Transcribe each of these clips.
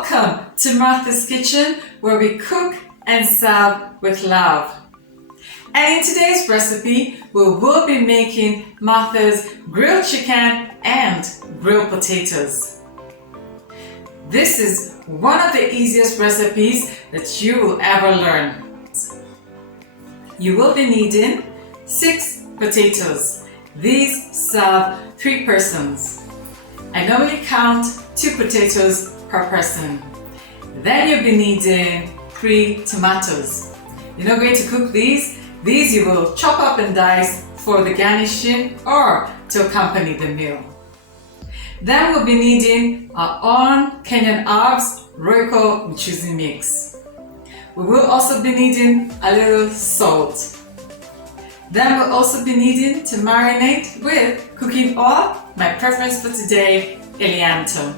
Welcome to Martha's Kitchen, where we cook and serve with love. And in today's recipe, we will be making Martha's grilled chicken and grilled potatoes. This is one of the easiest recipes that you will ever learn. You will be needing 6 potatoes. These serve 3 persons. I normally count 2 potatoes per person. Then you'll be needing 3 tomatoes. You're not going to cook these. These you will chop up and dice for the garnishing or to accompany the meal. Then we'll be needing our own Kenyan herbs Royco Mchuzi mix. We will also be needing a little salt. Then we'll also be needing to marinate with cooking oil, my preference for today, Elianto.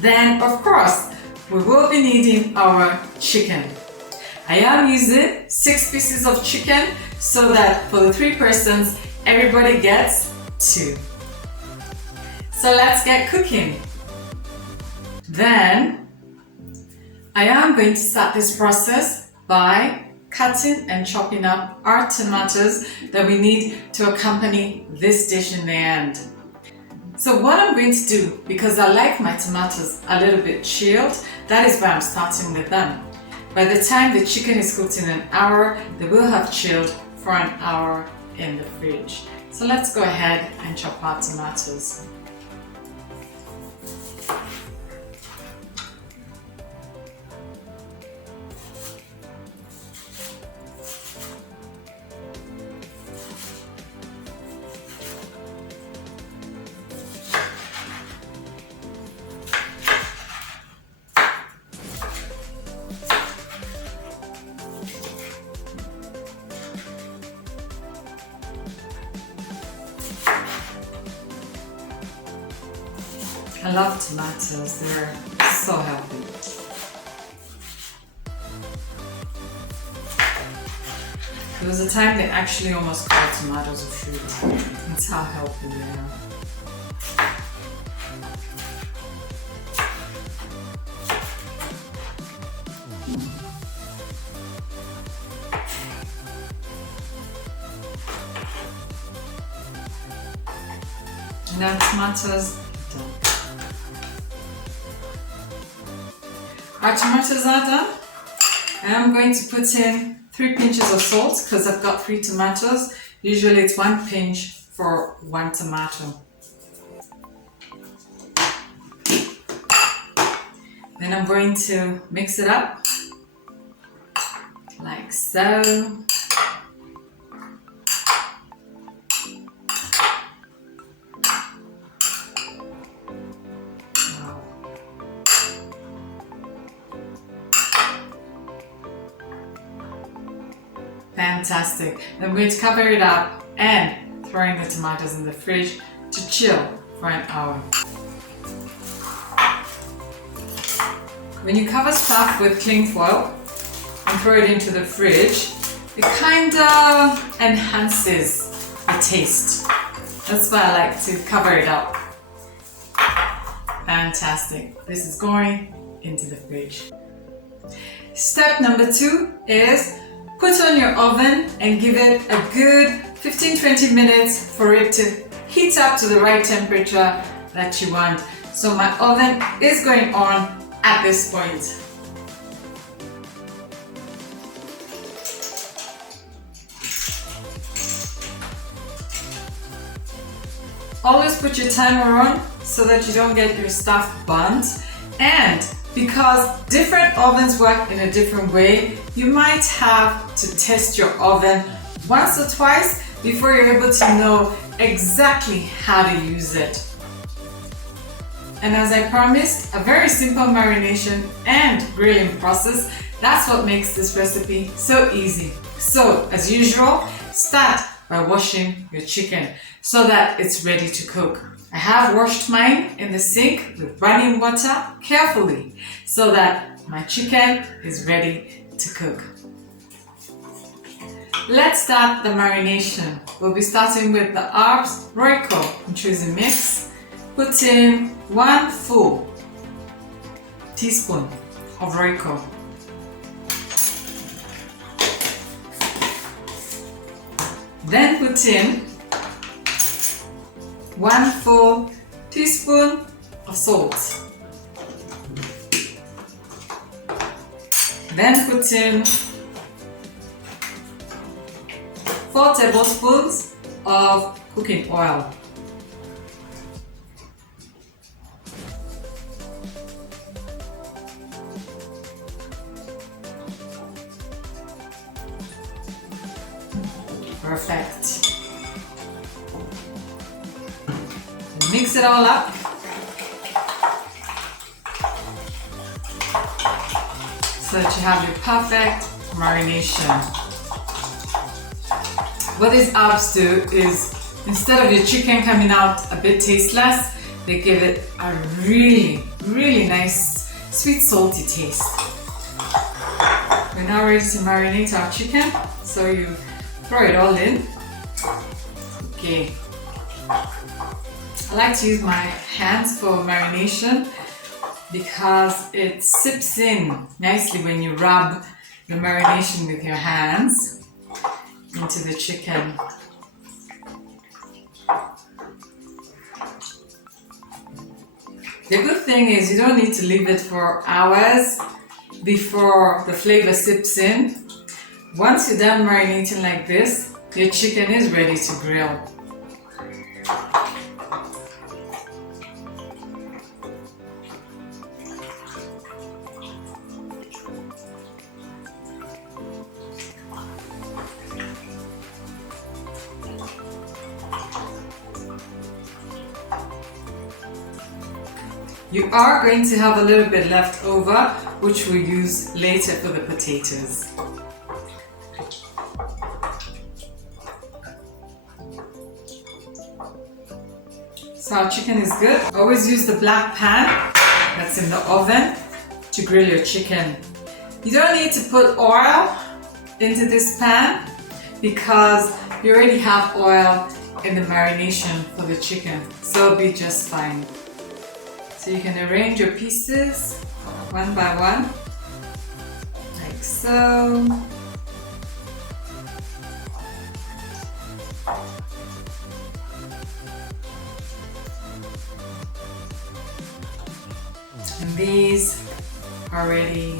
Then, of course, we will be needing our chicken. I am using 6 pieces of chicken so that for the 3 persons, everybody gets 2. So let's get cooking. Then, I am going to start this process by cutting and chopping up our tomatoes that we need to accompany this dish in the end. So what I'm going to do, because I like my tomatoes a little bit chilled, that is why I'm starting with them. By the time the chicken is cooked in an hour, they will have chilled for an hour in the fridge. So let's go ahead and chop our tomatoes. I love tomatoes, they're so healthy. There was a time they actually almost called tomatoes a fruit. That's how healthy they are. Now tomatoes done. Our tomatoes are done. And I'm going to put in 3 pinches of salt because I've got 3 tomatoes. Usually it's 1 pinch for 1 tomato. Then I'm going to mix it up like so. Fantastic. I'm going to cover it up and throw in the tomatoes in the fridge to chill for an hour. When you cover stuff with cling foil and throw it into the fridge, it kind of enhances the taste. That's why I like to cover it up. Fantastic. This is going into the fridge. Step number 2 is put on your oven and give it a good 15-20 minutes for it to heat up to the right temperature that you want. So my oven is going on at this point. Always put your timer on so that you don't get your stuff burnt. And because different ovens work in a different way, you might have to test your oven once or twice before you're able to know exactly how to use it. And as I promised, a very simple marination and grilling process. That's what makes this recipe so easy. So, as usual, start by washing your chicken so that it's ready to cook. I have washed mine in the sink with running water carefully so that my chicken is ready to cook. Let's start the marination. We'll be starting with the herbs Royco Mchuzi mix. Put in 1 full teaspoon of Royco. Then put in 1 full teaspoon of salt. Then put in 4 tablespoons of cooking oil. Perfect. Mix it all up. So that you have your perfect marination. What these herbs do is, instead of your chicken coming out a bit tasteless, they give it a really, really nice sweet salty taste. We're now ready to marinate our chicken, so you throw it all in. Okay. I like to use my hands for marination because it sips in nicely when you rub the marination with your hands into the chicken. The good thing is you don't need to leave it for hours before the flavor sips in. Once you're done marinating like this, your chicken is ready to grill. You are going to have a little bit left over, which we'll use later for the potatoes. So our chicken is good. Always use the black pan that's in the oven to grill your chicken. You don't need to put oil into this pan because you already have oil in the marination for the chicken, so it'll be just fine. So you can arrange your pieces one by one, like so. And these are ready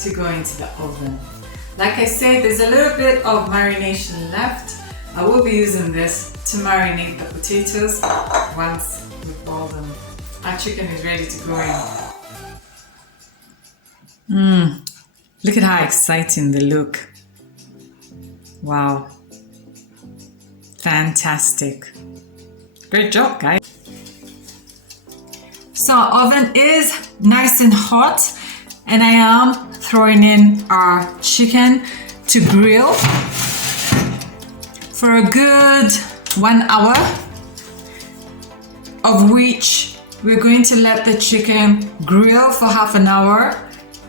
to go into the oven. Like I said, there's a little bit of marination left. I will be using this to marinate the potatoes once we've boiled them. Our chicken is ready to go in. Look at how exciting they look. Wow. Fantastic. Great job, guys. So our oven is nice and hot, and I am throwing in our chicken to grill for a good 1 hour, of which we're going to let the chicken grill for half an hour,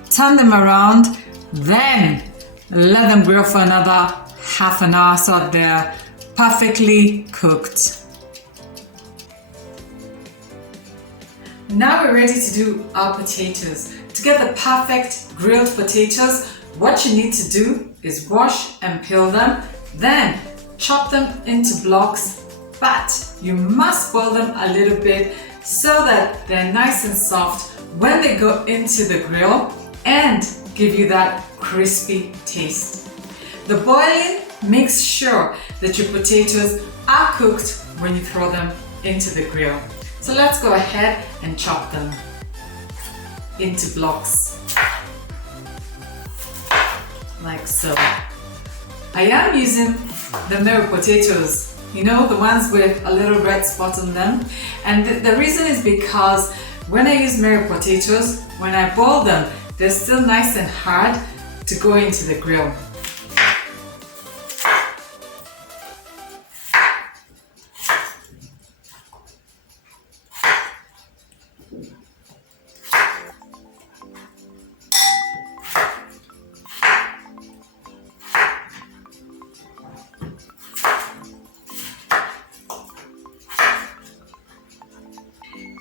turn them around, then let them grill for another half an hour so that they're perfectly cooked. Now we're ready to do our potatoes. To get the perfect grilled potatoes, what you need to do is wash and peel them, then chop them into blocks, but you must boil them a little bit so that they're nice and soft when they go into the grill and give you that crispy taste. The boiling makes sure that your potatoes are cooked when you throw them into the grill. So let's go ahead and chop them into blocks, like so. I am using the Mary potatoes, you know, the ones with a little red spot on them. And the reason is because when I use Mary potatoes, when I boil them, they're still nice and hard to go into the grill.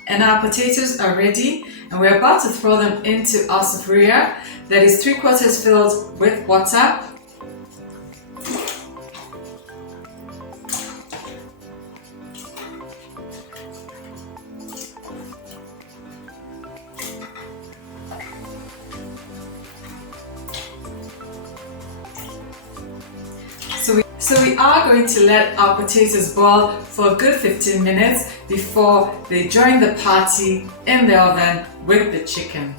And our potatoes are ready. and we're about to throw them into our sufuria that is 3/4 filled with water. So we are going to let our potatoes boil for a good 15 minutes before they join the party in the oven with the chicken.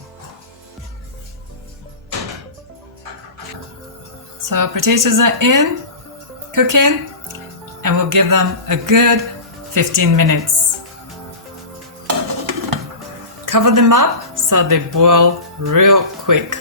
So our potatoes are in, cooking, and we'll give them a good 15 minutes. Cover them up so they boil real quick.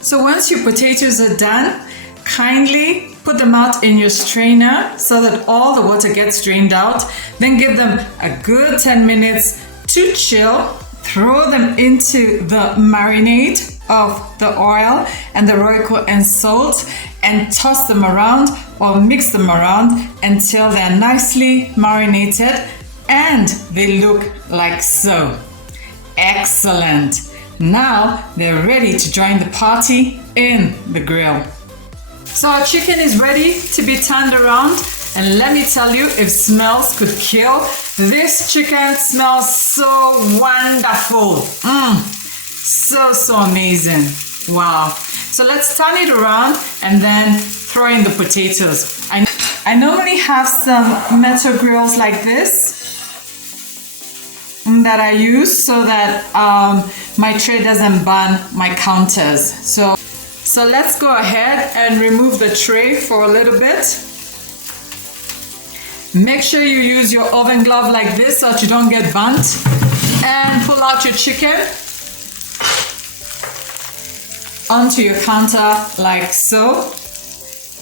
So once your potatoes are done, kindly put them out in your strainer so that all the water gets drained out. Then give them a good 10 minutes to chill. Throw them into the marinade of the oil and the Royco and salt and toss them around or mix them around until they're nicely marinated and they look like so. Excellent. Now they're ready to join the party in the grill. So our chicken is ready to be turned around, and let me tell you, if smells could kill, this chicken smells so wonderful. So amazing. Wow. So let's turn it around and then throw in the potatoes. I normally have some metal grills like this that I use so that my tray doesn't burn my counters. So let's go ahead and remove the tray for a little bit. Make sure you use your oven glove like this so that you don't get burnt. And pull out your chicken onto your counter like so.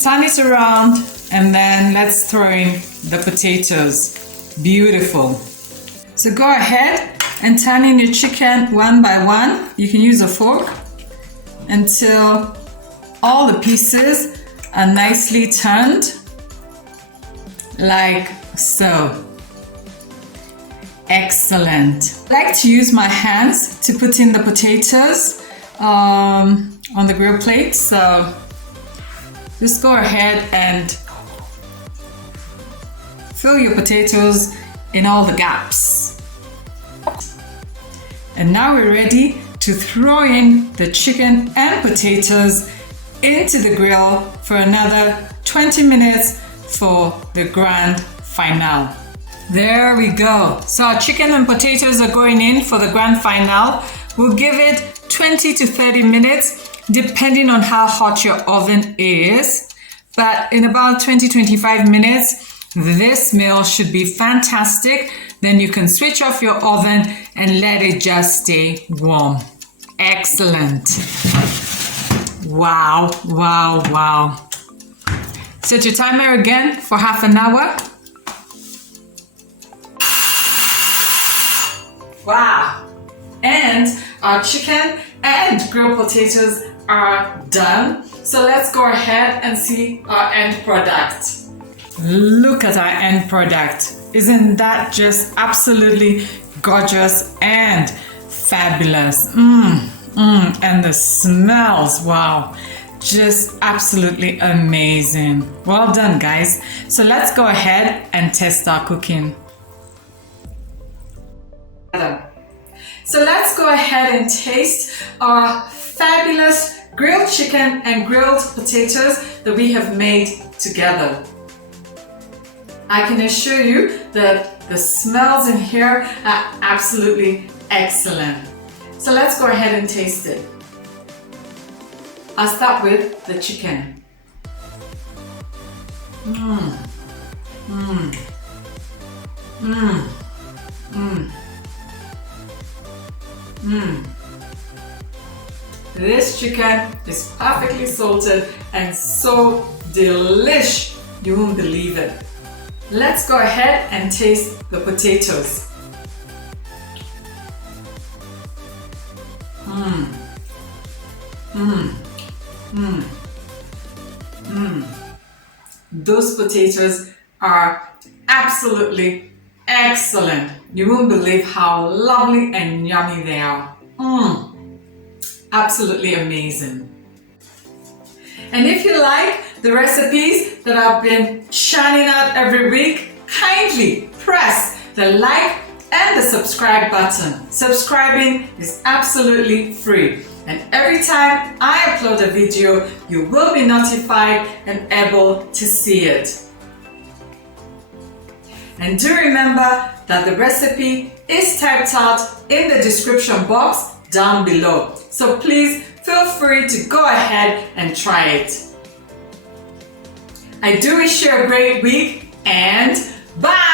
Turn it around and then let's throw in the potatoes. Beautiful. So go ahead and turn in your chicken one by one. You can use a fork until all the pieces are nicely turned like so. Excellent. I like to use my hands to put in the potatoes on the grill plate, so just go ahead and fill your potatoes in all the gaps. And now we're ready to throw in the chicken and potatoes into the grill for another 20 minutes for the grand finale. There we go. So our chicken and potatoes are going in for the grand finale. We'll give it 20 to 30 minutes depending on how hot your oven is. But in about 20-25 minutes, this meal should be fantastic. Then you can switch off your oven and let it just stay warm. Excellent. Wow. Set your timer again for half an hour. Wow. And our chicken and grilled potatoes are done. So let's go ahead and see our end product. Look at our end product. Isn't that just absolutely gorgeous and fabulous? And the smells, wow, just absolutely amazing. Well done, guys. So let's go ahead and test our cooking. So let's go ahead and taste our fabulous grilled chicken and grilled potatoes that we have made together. I can assure you that the smells in here are absolutely excellent. So let's go ahead and taste it. I'll start with the chicken. This chicken is perfectly salted and so delish, you won't believe it. Let's go ahead and taste the potatoes. Those potatoes are absolutely excellent. You won't believe how lovely and yummy they are. Absolutely amazing. And if you like the recipes that I've been churning out every week, kindly press the like and the subscribe button. Subscribing is absolutely free. And every time I upload a video, you will be notified and able to see it. And do remember that the recipe is typed out in the description box down below. So please feel free to go ahead and try it. I do wish you a great week and bye!